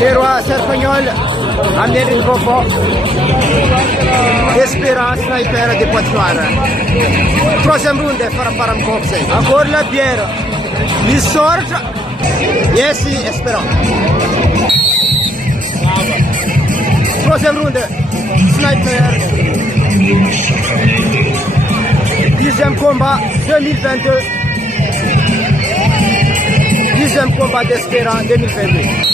Leroy Serpagnol, Amérique Bofo, Espérance, sniper de Pointe-Noire. Troisième round, Faraparam Kokse. Encore la bière. Il sort. Yes, Espérance. Troisième round, sniper. Dixième combat 2022. Dixième combat d'Espérance 2022.